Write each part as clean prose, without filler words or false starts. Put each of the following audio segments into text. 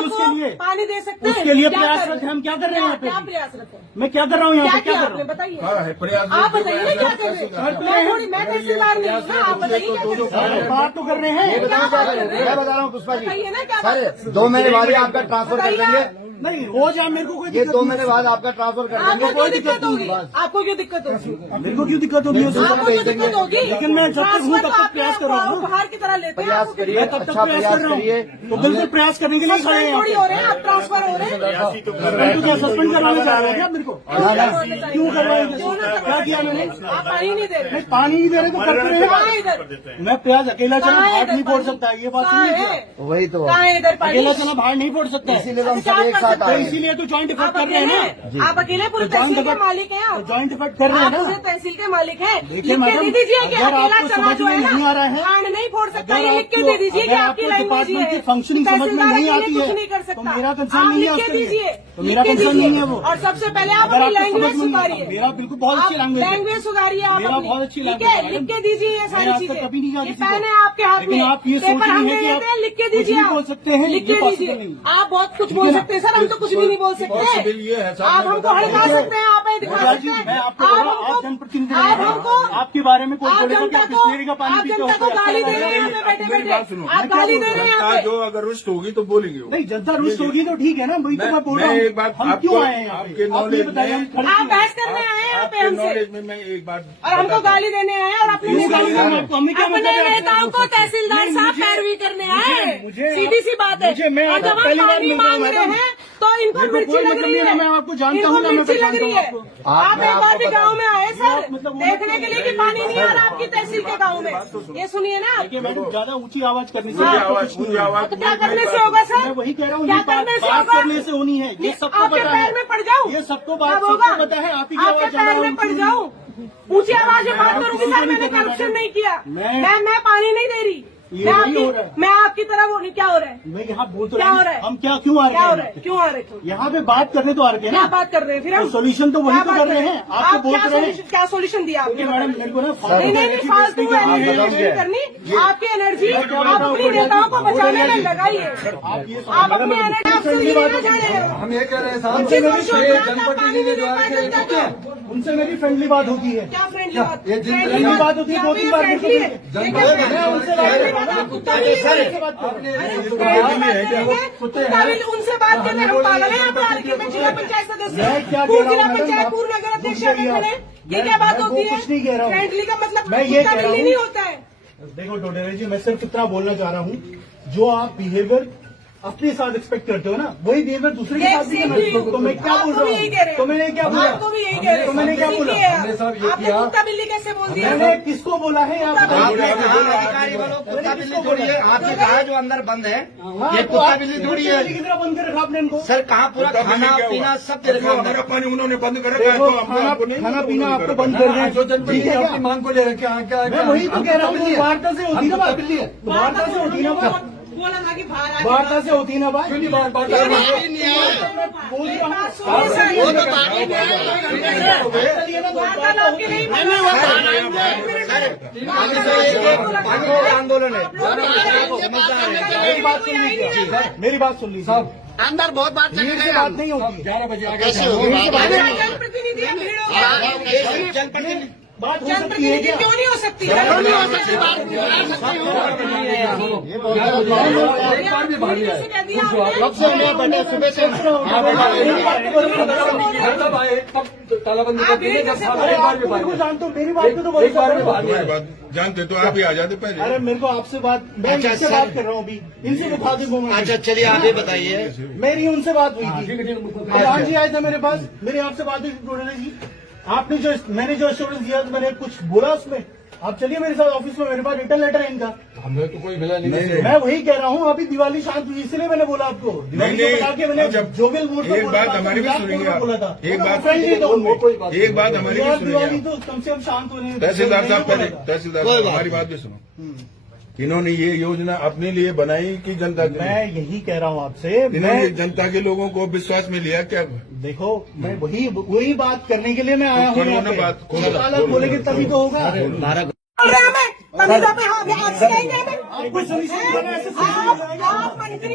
हम उसके लिए पानी दे सकते हैं? उसके लिए प्रयासरत है। हम क्या कर रहे हैं यहाँ पे? क्या प्रयासरत है? मैं क्या कर रहा हूँ यहाँ पे? क्या कर रहा हूँ? बताइए, प्रयास आप बताइए क्या कर रहे हैं? मैं तहसीलदार नहीं हूँ ना, आप बताइए क्या कर रहे हैं? बात तो कर रहे हैं। मैं बता रहा हूँ पुष्पा जी, बताइए ना क्या सर 2 महीने बाद ही आपका ट्रांसफर कर देंगे। नहीं, रोज आप मेरे को कोई ये 2 महीने बाद आपका ट्रांसफर कर देंगे। आपको क्यों दिक्कत होगी? आपको क्यों दिक्कत होगी? मेरे को क्यों दिक्कत होगी? आपको क्यों दिक्कत होगी? लेकिन मैं जब तक हूँ तब तक प्रयास कर रहा हूँ। उपहार की तरह लेते हैं। प्रयास करिए, मैं तब तक अच्छा प्रयास कर प्रयास रहा हूँ। करिए। तो बिल्कुल प्रयास करने के लिए खड़े हैं यहाँ थोड़ी हो रहे हैं, आप ट्रांसफर हो रहे हैं। पे। तो क्या सस्पेंड करवाना चाह रहे हैं क्या मेरे को? क्यों करवाएंगे? क्या किया मैंने? आप पानी नहीं दे रहे। पानी नहीं दे रहे तो करते रहे। कहाँ है इधर? मैं प्याज अकेला चना बाहर नहीं फोड़ सकता, ये बात कहाँ सुनिए। है? वही तो, कहाँ है इधर पानी? अकेला चना बाहर नहीं फोड़ सकता, इसीलिए तो हम सब एक साथ तो आए हैं। इसीलिए तो जॉइंट इफेक्ट आप कर रहे हैं ना। अकेले, आप अकेले पूरे तहसील के मालिक हैं। आप जॉइंट इफेक्ट कर रहे हैं आप ना। पूरे तहसील के मालिक हैं। देखिए लिख के मैडम, दे दीजिए कि अगर अकेला आपको चना समझ जो में है नहीं आ रहा ना है, खांड नहीं फोड़ सकता, अगर ये लिख के दे दीजिए कि अगर आपकी आपको लैंग्वेज डिपार्टमेंट की है। फंक्शनिंग समझ में तहसीलदार नहीं अकेले आती कुछ है नहीं कर तो सकता। मेरा कंसर्न आप नहीं है लिख के उसके लिए। दीजिए, तो मेरा लिख के कंसर्न नहीं है दीजिए। वो। और सबसे पहले आप अगर अपनी आपको लैंग्वेज समझ में नहीं सुधारिए। मेरा बिल्कुल बहुत अच्छी लैंग्वेज है। लैंग्वेज सुधारिए आप मेरा अपनी। बहुत अच्छी ठीक लैंग्वेज है, है। लिख के दीजिए ये सारी मैं आज तक चीजें। कभी नहीं कहा ये किसी को। पेन है आपके हाथ लेकिन में, आप ये सोच पेपर हम रही दे हैं कि देते हैं, लिख के आप कुछ दीजिए। भी आप बोल सकते हैं, लिख ये के possible दीजिए। नहीं। आप बहुत कुछ बोल सकते हैं सर, हम तो कुछ भी नहीं बोल सकते। पॉसिबल ये है आप हमको हड़का सकते हैं, आप दिखा सकते हैं। मैं आपको बोल रहा हूं, आप जनप्रतिनिधि आप हैं। हमको आपके बारे में कोई आप बोलेगा कि जनता आप को बिस्लेरी का पानी आप पीते हो जनता को गाली दे रहे हैं यहाँ पे बैठे मेरी बात सुनो। बैठे। आप गाली दे रहे हैं यहाँ पे। जो अगर रुष्ट होगी तो बोलेंगे वो। नहीं, जनता रुष्ट होगी तो ठीक है ना, वही तो मैं बोल रहा हूँ। एक बात हम क्यों आए हैं यहाँ आपके पे? आप ये नॉलेज बताइए, हम में खड़े आप क्यों हैं? बहस करने आए हैं यहाँ पे आपके हमसे, नॉलेज में मैं एक बात और हमको गाली देने आए हैं। और अपने क्यों गाली देना आपको? हमें क्या अपने मतलब है आपसे? नेताओं को तहसीलदार नहीं, साहब मुझे- पैरवी करने आए। मुझे- सीधी सी बात है। मैं और जब हम पहली बार पानी मिल रहा हूँ मांग रहे मैडम। हैं तो इनको मेरे को मिर्ची कोई लग मतलब रही नहीं है। है, मैं आपको जानता इनको हूँ ना, मैं मिर्ची लग पहचानता रही हूँ है। आपको। आप एक बार भी गाँव में आए सर, मतलब देखने के लिए कि पानी नहीं आ रहा आपकी तहसील के गाँव में। ये सुनिए ना, देखिए मैडम, ज्यादा ऊंची आवाज करने से ऊंची आपको आवाज कुछ नहीं ऊंची होगा। आवाज तो क्या करने से होगा सर? मैं वही कह रहा हूँ, क्या ये बात करने से बात होगा? करने से होनी है, ये सबको आपके पता पैर है। में पड़ जाऊं? ये सबको क्या बात होगा? सबको पता है। आप ही की आपके आवाज ज्यादा पैर में ऊंची पड़ होगी। जाऊं? ऊंची आवाज में बात करूंगी किसी सर, को मैंने नहीं करना करप्शन मैडम। नहीं किया। मैं- मैं पानी नहीं दे रही। ये नहीं हो रहा है। मैं आपकी तरह वो नहीं। क्या हो रहा है? मैं यहाँ बोल तो क्या रहा हो हूँ, रहा है? हम क्या क्यों आ क्या हो रहे रहा है? हैं? क्यों आ रहे थे? यहाँ पे बात करने तो आ रहे हैं क्या ना। बात कर रहे हैं फिर हम? तो सोल्यूशन तो वही क्या तो बात कर रहे हैं। आप तो बोल क्या रहे हैं। solution- क्या सोल्यूशन दिया आपने? मैडम मेरे को ना नहीं नहीं नहीं, फालतू एनर्जी नहीं करनी। आपकी एनर्जी आप अपनी नेताओं को बचाने में लगाइए। आप अपनी एनर्जी आप सुनिए ना जाने। हम ये कह रहे हैं साहब, उनसे मेरी जनप्रतिनिधि द्वारा उनसे मेरी फ्रेंडली बात होती है। क्या फ्रेंडली बात? ये जिन- फ्रेंडली बात होती है, 2-3 बार फ्रेंडली है। मैं उनसे बात कर रहा हूँ। कुत्ता बिल्ली उनसे बात करने हम पागल हैं। आप आर के में जिला पंचायत सदस्य, मैं क्या कह पूर्व रहा जिला हूँ पंचायत, मैडम, पूर्व नगर अध्यक्ष आप बने। ये क्या बात मैं होती वो है? कुछ नहीं कह रहा हूँ। फ्रेंडली का मतलब मैं ये कुत्ता कह रहा बिल्ली हूँ। नहीं होता है। देखो डोडेरे जी, मैं सिर्फ इतना बोलना चाह रहा हूँ, जो आप बिहेवियर अपने साथ एक्सपेक्ट करते हो ना, वही बिहेवियर दूसरे के साथ भी करना चाहिए। तो मैं क्या बोल आपको भी रहा यही हूँ? कह रहे हैं। तो मैंने क्या बोला? आपको भी यही कह रहे हैं। तो मैंने क्या बोला? हमने साहब ये आपने किया। कुत्ता बिल्ली कैसे बोल दिया? मैंने किसको बोला है? आप आपने बताइए। कहा अधिकारी वालों कुत्ता बिल्ली थोड़ी है, आपने कहा जो अंदर बंद है ये कुत्ता बिल्ली थोड़ी है। कितना बंद कर रखा आपने इनको? सर कहाँ पूरा खाना पीना सब दे रखा हमारा अंदर। पानी उन्होंने बंद कर रखा है देखो, तो हमको नहीं खाना पीना बंद आपको कर बंद रखा कर रहे हैं। जो जनप्रतिनिधि ठीक है अपनी मांग को ले रखे हैं, क्या मैं वही तो कह रहा हूँ, वार्ता से होती ना बात। बिल्ली है। तो वार्ता से होती ना बात। बोला था कि बाहर आ वार्ता से होती ना बात। क्यों नहीं बात बोल रहा हूँ। वार्तालाप के नहीं आंदोलन है। मेरी बात सुन लीजिए साहब, अंदर बहुत बात भीड़ से बात नहीं होती। 11 बजे कैसे होगी भीड़ से बात नहीं होती। जनप्रतिनिधि है, भीड़ होगी। जनप्रतिनिधि बात हो सकती है जनप्रतिनिधि क्या? क्यों नहीं हो सकती? क्यों नहीं हो सकती बात? करा सकती हूँ। एक बार भी भागी है। कब से मैं बने सुबह से तब आए तब तालाबंदी कर दी, जब साहब अरे एक बार आप भी तो मेरे को भागी जानते हो, मेरी बात को तो एक बार भी भागी कोई है। बात जानते तो आप ही आ जाते पहले। अरे मेरे को आपसे बात, मैं अच्छा, इनसे सर। बात कर रहा हूँ अभी, इनसे बता दे। अच्छा चलिए आप ही बताइए। मेरी उनसे बात हुई थी, ठीक है। प्रधान जी आए थे मेरे पास, मेरी आपसे बात हुई डोडेरे जी। आपने जो मैंने जो एश्योरेंस दिया तो मैंने कुछ बोला उसमें। आप चलिए मेरे साथ ऑफिस में, मेरे पास रिटर्न लेटर है इनका। हमें तो कोई मिला नहीं। नहीं। मैं वही कह रहा हूँ, अभी दिवाली शांत हुई इसलिए मैंने बोला आपको। दिवाली को बता के मैंने जब जोगिल मोड़ पर एक बोला बात था, हमारी भी पंजाब सुनिए मोड़ पर आप। बोला था। एक वो बात फ्रेंडली था उनमें। कोई बात एक बात हमारी भी यार सुनिए दिवाली आप। तो कम से कम शांत होने। तहसीलदार साहब पहले, बोला था। तहसीलदार कोई साहब बात हमारी बात भी सुनो। इन्होंने ये योजना अपने लिए बनाई कि जनता के लिए? मैं यही कह रहा हूँ आपसे। इन्होंने मैं जनता के लोगों को विश्वास में लिया क्या? देखो, मैं वही बात करने के लिए मैं आया हूँ करो यहाँ ना पे। बात, कुछ खोलो। अलग बोलेंगे तभी तो होगा। बोल रहे हैं हमें मंदिर पे हाथ सिखाएंगे हमें। कोई सोल्यूशन आप मंत्री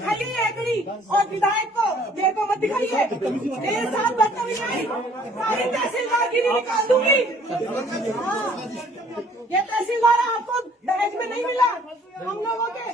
दिखाइए ये एकड़ी और विधायक को मेरे को मत दिखाइए। मेरे साथ बदतमीजी नहीं, सारी तहसीलदारगिरी निकाल दूंगी। हाँ, ये तहसीलदार आपको दहेज में नहीं मिला हम लोगों के